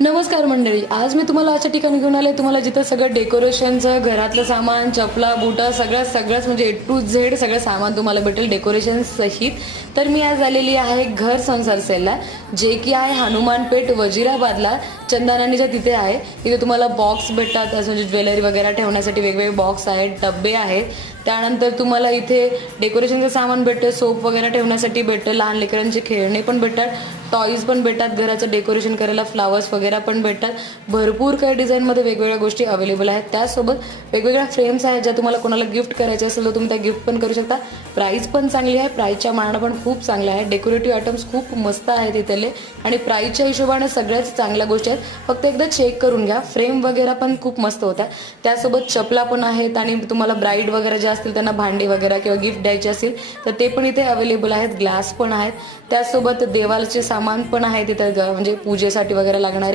नमस्कार मंडळी, आज मी तुम्हाला अशा ठिकाणी घेऊन आले तुम्हाला जिथं सगळं डेकोरेशनचं, घरातलं सामान, चपला, बुटा सगळंच म्हणजे ए टू झेड सगळं सामान तुम्हाला भेटेल डेकोरेशन सहित. तर मी आज आलेली आहे घर संसार सेलला, जे की आहे हनुमान पेठ वजिराबादला, चंदनानीच्या तिथे आहे. इथे तुम्हाला बॉक्स भेटतात, असं म्हणजे ज्वेलरी वगैरे ठेवण्यासाठी वेगवेगळे बॉक्स आहेत, डब्बे आहेत. त्यानंतर तुम्हाला इथे डेकोरेशनचं सामान भेटतं, सोप वगैरे ठेवण्यासाठी भेटतं, लहान लेकरांचे खेळणे पण भेटतात, टॉईज पण भेटतात, घराचं डेकोरेशन करायला फ्लावर्स वगैरे पण भेटतात. भरपूर काही डिझाईनमध्ये वेगवेगळ्या गोष्टी अवेलेबल आहेत. त्यासोबत वेगवेगळ्या फ्रेम्स आहेत, ज्या तुम्हाला कोणाला गिफ्ट करायचे असेल तर तुम्ही त्या गिफ्ट पण करू शकता. प्राईस पण चांगली आहे, प्राईसच्या मानानं पण खूप चांगल्या आहे. डेकोरेटिव्ह आयटम्स खूप मस्त आहेत इथले आणि प्राईसच्या हिशोबाने सगळ्याच चांगल्या गोष्टी आहेत. फक्त एकदा चेक करून घ्या. फ्रेम वगैरे पण खूप मस्त होत्या. त्यासोबत चपला पण आहेत आणि तुम्हाला ब्राईड वगैरे जे असतील त्यांना भांडी वगैरे किंवा गिफ्ट द्यायचे असेल तर ते पण इथे अवेलेबल आहेत. ग्लास पण आहेत. त्यासोबत देवालचे सामान पण आहे तिथे, म्हणजे पूजेसाठी वगैरे लागणारे.